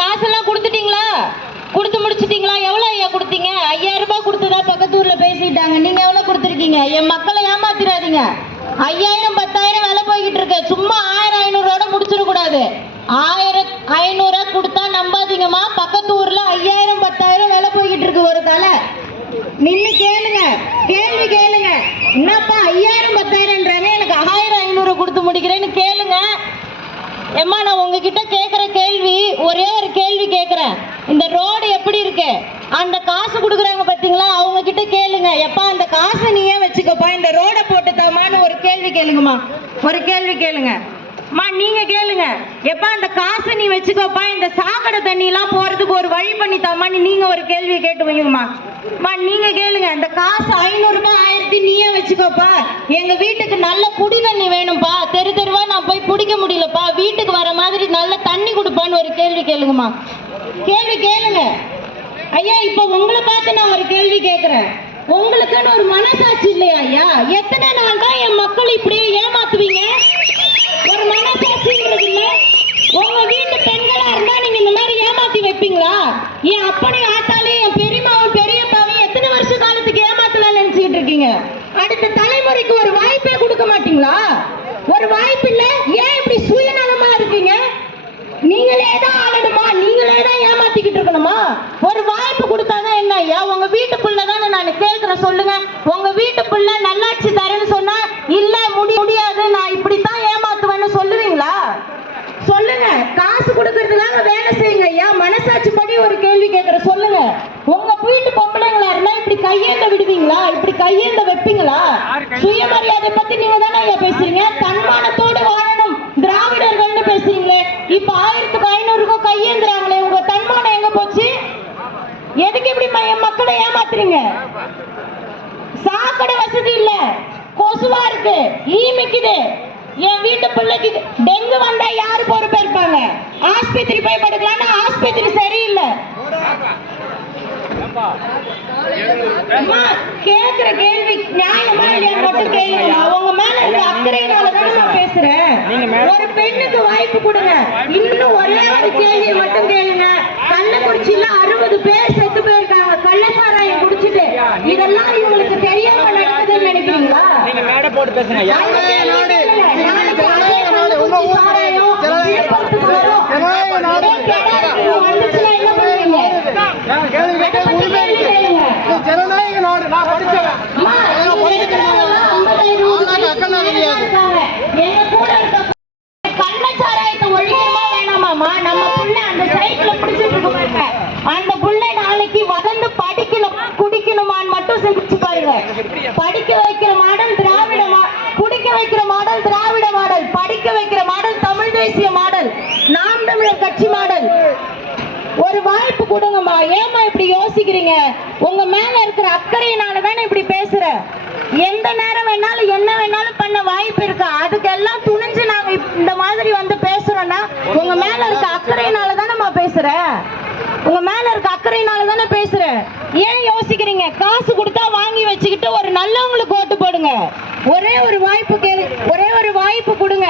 காசெல்லாம் கொடுத்துட்டீங்களா? கொடுத்து முடிச்சிட்டீங்களா? எவ்வளோ ஐயா கொடுத்தீங்க? ஐயாயிரம் ரூபாய் கொடுத்ததா பக்கத்து பேசிட்டாங்க. நீங்கள் எவ்வளோ கொடுத்துருக்கீங்க? என் மக்களை ஏமாத்திராதீங்க. ஐயாயிரம் பத்தாயிரம் வேலை போய்கிட்டு இருக்கு. சும்மா ஆயிரம் ஐநூறோட முடிச்சிடக்கூடாது. ஆயிரம் ஐநூறுரூவா கொடுத்தா நம்பாதீங்கம்மா. பக்கத்து ஊரில் ஐயாயிரம் பத்தாயிரம் வேலை போய்கிட்டு இருக்கு ஒரு தலை. நின்று கேளுங்க. கேள்வி கேளுங்க. என்னப்பா ஐயாயிரம் பத்தாயிரம்ன்றாங்க? எனக்கு ஆயிரம் ஐநூறு கொடுத்து முடிக்கிறேன்னு கேளுங்க. ஏம்மா நான் உங்ககிட்ட கேட்குற கேள்வி ஒரே ஒரு கேள்வி கேட்குறேன் இந்த ரோடு எப்படி இருக்கு? அந்த காசு கொடுக்குறாங்க பார்த்தீங்களா அவங்க கிட்ட கேளுங்க. எப்பா அந்த காசை நீ ஏன் வச்சுக்கப்பா. இந்த ரோடை போட்டு தாமான்னு ஒரு கேள்வி கேளுங்கம்மா. ஒரு கேள்வி கேளுங்க. அம்மா நீங்க கேளுங்க. எப்பா அந்த காசை நீ வச்சுக்கோப்பா இந்த சாக்கடை தண்ணி எல்லாம் போறதுக்கு ஒரு வழி பண்ணி தாமான்னு நீங்க ஒரு கேள்வியை கேட்டு வைங்கம்மா. அம்மா நீங்க கேளுங்க. அந்த காசு ஐநூறு ரூபாய் ஆயிரத்தி நீயே வச்சுக்கோப்பா. எங்க வீட்டுக்கு நல்ல குடி தண்ணி வேணும்ப்பா தெரு தெருவா நான் போய் குடிக்க முடியலப்பா. வீட்டுக்கு வர மாதிரி நல்ல தண்ணி கொடுப்பான்னு ஒரு கேள்வி கேளுங்கம்மா. கேள்வி கேளுங்க. ஐயா இப்போ உங்களை பார்த்து நான் ஒரு கேள்வி கேட்குறேன் உங்களுக்குன்னு ஒரு மனசாட்சி இல்லையா ஐயா? எத்தனை நாள் தான் என் மக்கள் இப்படியே ஏமாத்துவீங்க? ஒரு மனசாட்சின்றது இல்ல? உங்க வீட்டு பெண்களா இருந்தா நீங்க இந்த மாதிரி ஏமாத்தி வைப்பீங்களா? என் அப்பனை ஆட்டாலே என் பெரியம்மாவும் பெரியப்பாவையும் எத்தனை வருஷ காலத்துக்கு ஏமாத்தலாம் நினைச்சுக்கிட்டு இருக்கீங்க? அடுத்த தலைமுறைக்கு ஒரு வாய்ப்பே கொடுக்க மாட்டீங்களா? ஒரு வாய்ப்பு இல்ல? ஏன் இப்படி சுயநலமா இருக்கீங்க? நீங்களே தான் ஆளணுமா? நீங்களே தான் ஏமாத்திக்கிட்டு இருக்கணுமா? ஒரு வாய்ப்பு கொடுத்தாதான் என்ன ஐயா? உங்க வீட்டு புள்ள தானே நான் கேட்கிறேன் சொல்லுங்க உங்க வீட்டு புள்ள நல்லாட்சி தரேன்னு சொன்னா இல்ல முடி முடியாது. நான் இப்படித்தான் ஏமாத்துவேன்னு சொல்லுவீங்களா? சொல்லுங்க. காசு கொடுக்கறதுக்காக வேலை செய்யுங்க ஐயா. மனசாட்சி படி ஒரு கேள்வி கேட்கிற சொல்லுங்க. உங்க வீட்டு பொம்பளைங்களா இருந்தா இப்படி கையேந்த விடுவீங்களா? இப்படி கையேந்த வைப்பீங்களா? சுயமரியாதை பத்தி நீங்க தானே ஐயா பேசுறீங்க? தன்மானத்தோடு வாழணும். திராவிடர்கள்னு பேசுறீங்களே. இப்ப ஆயிரத்துக்கு ஐநூறுக்கும் கையேந்துறாங்களே. உங்க தன்மானம் எங்க போச்சு? எதுக்கு இப்படி மக்களை ஏமாத்துறீங்க? சாக்கடை வசதி இல்ல. கொசுவா இருக்கு. ஈ மிக்குது என் வீட்டு பிள்ளைக்கு டெங்கு வந்தா யாரு பொறுப்பேற்பாங்க ஆஸ்பத்திரி போய் படுக்கலாம்னா ஆஸ்பத்திரி சரியில்லை. அம்மா, கேக்குற கேள்வி நியாயமா இல்லையா மட்டும் கேளுங்க அவங்க மேல இருக்க அக்கறையினால தான் நான் பேசுறேன். ஒரு பெண்ணுக்கு வாய்ப்பு கொடுங்க. இன்னும் ஒரே ஒரு கேள்வி மட்டும் கேளுங்க. கள்ளக்குறிச்சியில அறுபது பேர் செத்து போயிருக்காங்க கள்ளச்சாராயம் குடிச்சிட்டு இதெல்லாம் இவங்களுக்கு தெரியாம நடக்குதுன்னு நினைக்கிறீங்களா நீங்க மேடை போட்டு பேசுங்க ஐயா. நாளைக்கு கள்ளக்குறிச்சி சாராயம் விழுப்புரத்துக்கு வரும். இதே கேடாருக்கு வந்துச்சுன்னா என்ன பண்ணுவீங்க? கேளுங்க, அதை பத்தி கேள்வி கேளுங்க. ஜனநாயக நாடு நான் படிச்சவன் ஆட்சி மாடல். ஒரு வாய்ப்பு கொடுங்கம்மா. ஏமா இப்படி யோசிக்கிறீங்க? உங்க மேல இருக்கிற அக்கறையினால தானே இப்படி பேசுற? எந்த நேரம் வேணாலும் என்ன வேணாலும் பண்ண வாய்ப்பு இருக்கு. அதுக்கெல்லாம் துணிஞ்சு நாங்க இந்த மாதிரி வந்து பேசுறோம்னா உங்க மேல இருக்க அக்கறையினால தானேம்மா பேசுற? உங்க மேல இருக்க அக்கறையினால தானே பேசுற? ஏன் யோசிக்கிறீங்க? காசு கொடுத்தா வாங்கி வச்சுக்கிட்டு ஒரு நல்லவங்களுக்கு ஓட்டு போடுங்க. ஒரே ஒரு வாய்ப்பு கேளு ஒரே ஒரு வாய்ப்பு கொடுங்க.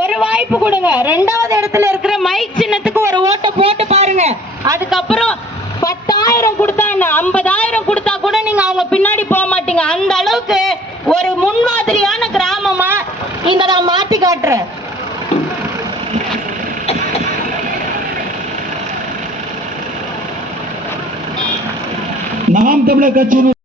ஒரு வாய்ப்பு கொடுங்க. ரெண்டாவது இடத்துல இருக்கிற மைக் சின்னத்துக்கு ஒரு ஓட்டை போட்டு பாருங்க. அதுக்கப்புறம் பத்தாயிரம் கொடுத்தா என்ன? ஐம்பதாயிரம் கொடுத்தா கூட நீங்க அவங்க பின்னாடி போக மாட்டீங்க. அந்த அளவுக்கு ஒரு முன்மாதிரியான கிராமமா இந்த நான் மாத்தி காட்டுறேன். நாம் தமிழர் கட்சியின்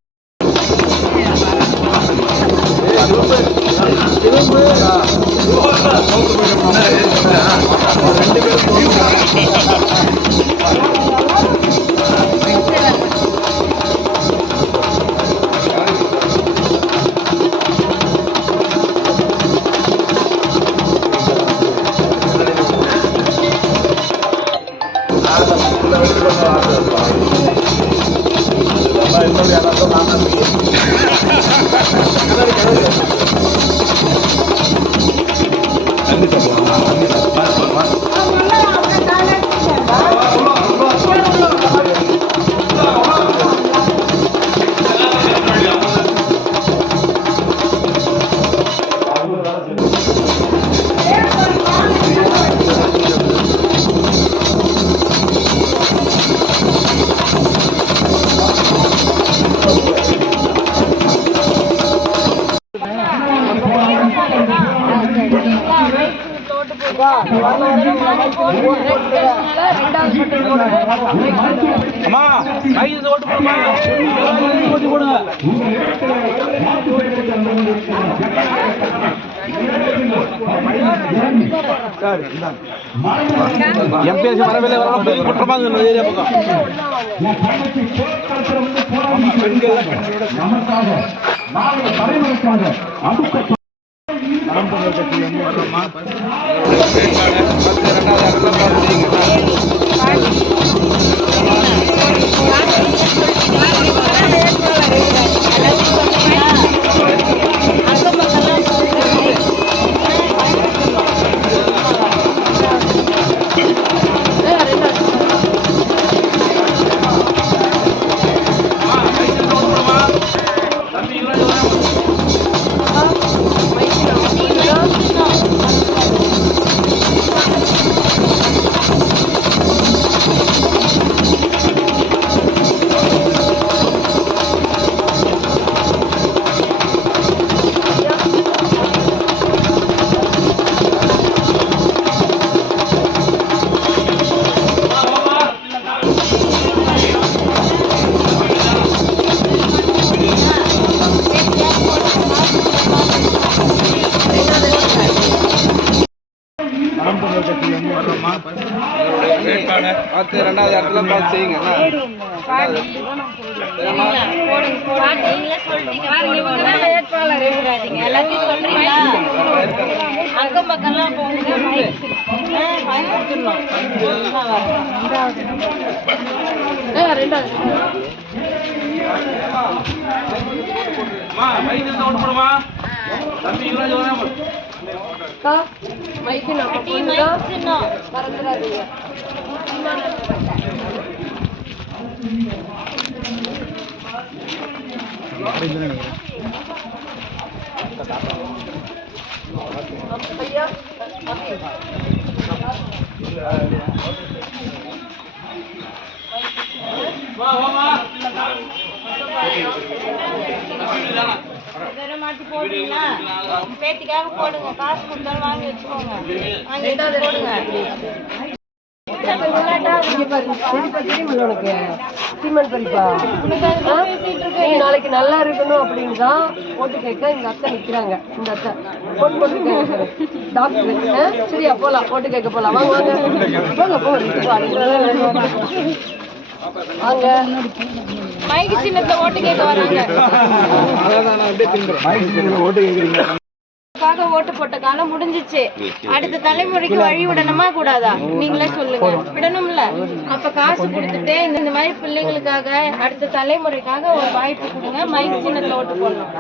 அம்மா கைது ஓட்டு ஓட்டு போடுங்க எம்பிஎஸ்சி வரவில்லை வரலாம் பெரிய குற்றமாக இருந்தது ஏரியா பக்கம். அக்கம் हम तो बोलते हैं। कि हम तो माँ पर ரெண்டாவது இடத்துல பார்த்து செய்யுங்க? அக்கம் பக்கம்லாம் போடுமா? தம்பி யுவராஜ் வராமல் டீ மைக் சின்னம். வா வாமா இதெல்லாம் மாத்தி போடுறீங்களா? பேத்திக்காக போடுங்க காசு கொடுத்தாலும் வாங்கி வச்சுக்கோங்க வாங்கி வச்சு போடுங்க நீ நாளைக்கு நல்லா இருக்கணும் அப்படின்னு தான் ஓட்டு கேட்க இந்த அத்தை நிக்கிறாங்க. இந்த அத்தை ஓட்டு போட்டு கேட்க டாக்டர்? சரியா போலாம். ஓட்டு கேட்க போலாம். வாங்க வாங்க. வாங்க மைக்கு சின்னத்துல ஓட்டு கேட்க வராங்க. ஓட்டு கேட்குறீங்க காக ஓட்டு போட்ட காலம் முடிஞ்சிச்சு. அடுத்த தலைமுறைக்கு வழி விடணுமா கூடாதா? நீங்களே சொல்லுங்க. விடணும்ல. அப்ப காசு கொடுத்துட்டு இந்த இந்த மாதிரி பிள்ளைங்களுக்காக அடுத்த தலைமுறைக்காக ஒரு வாய்ப்பு கொடுங்க. மைக் சின்னத்துல ஓட்டு போடணும்.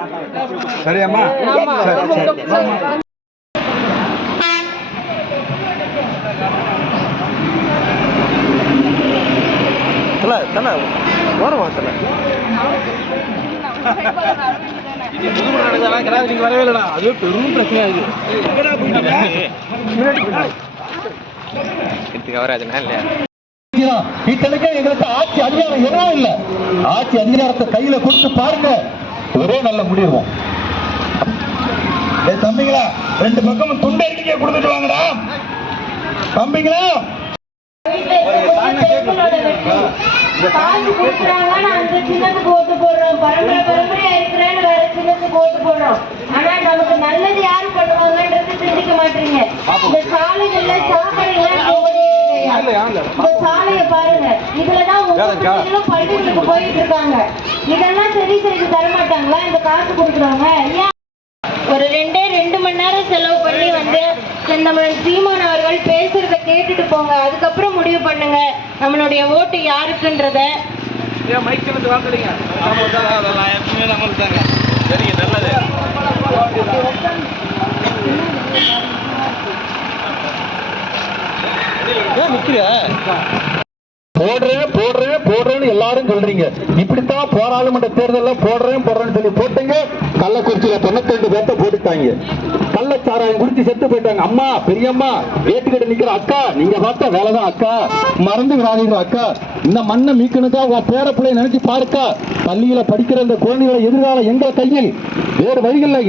தல தல. ஓரமா தல. நீங்க வரவே இல்லடா. அது பெரும் பிரச்சனையா இது எங்கடா போயிட்டீங்க இதுக்கு வராதுன்னா இல்லையா? இத்தனைக்கு எங்களுக்கு ஆட்சி அதிகாரம் எதுவும் இல்ல. ஆட்சி அதிகாரத்தை கையில கொடுத்து பாருங்க. ஒரே நல்ல முடிவும் ஏய் தம்பிங்களா ரெண்டு பக்கமும் துண்டை அறிக்கை கொடுத்துட்டு வாங்கடா. தம்பிங்களா? காசு கொடுக்குறாங்க அந்த சின்னத்துக்கு ஓட்டு போடுறோம் பரம்பரை பரம்பரையா இருக்கிறேன்னு சின்னத்துக்கு ஓட்டு போடுறோம். ஆனா நமக்கு நல்லது யாரு பண்ணுவாங்கன்றது சிந்திக்க மாட்டீங்க. இந்த சாலைகள்ல சாக்கடைகள்லாம்? இந்த சாலைய பாருங்க. இதுலதான் ஒவ்வொரு பிள்ளைகளும் பள்ளிகளுக்கு போயிட்டு இருக்காங்க. இதெல்லாம் சரி செய்து தர மாட்டாங்களா? இந்த காசு கொடுக்குறவங்க? ஒரு ரெண்டே ரெண்டு மணி நேரம் செலவு பண்ணி வந்து நம்மளுடைய சீமான் அவர்கள் பேசுறத கேட்டுட்டு போங்க. அதுக்கப்புறம் முடிவு பண்ணுங்க. நம்மளுடைய ஓட்டு யாருக்குன்றத. ஏன் மைக் வந்து வாங்குறீங்க? அதெல்லாம் எப்பவுமே நம்மளுக்கு தாங்க சரிங்க நல்லது. ஏன் நிக்கிற போடுறேன் போடுறேன் போடுறேன்னு எல்லாரும் சொல்றீங்க. இப்படித்தான் பாராளுமன்ற தேர்தலில் போடுறேன் போடுறேன்னு சொல்லி போட்டீங்க. கள்ளக்குறிச்சியில தொண்ணூத்தி ரெண்டு பேர்த்த போட்டுட்டாங்க. கள்ளச்சாராயம் குடிச்சு செத்து போயிட்டாங்க. அம்மா பெரியம்மா ஏத்துக்கிட்டு நிக்கிற அக்கா நீங்க பார்த்த வேலைதான் அக்கா. மறந்து விடாதீங்க அக்கா. இந்த மண்ணை மீக்கணுக்கா உன் பேர பிள்ளைய நினைச்சு பாருக்கா. பள்ளியில படிக்கிற இந்த குழந்தைகளை எதிர்காலம் எங்க கையில்? வேறு வழிகளில்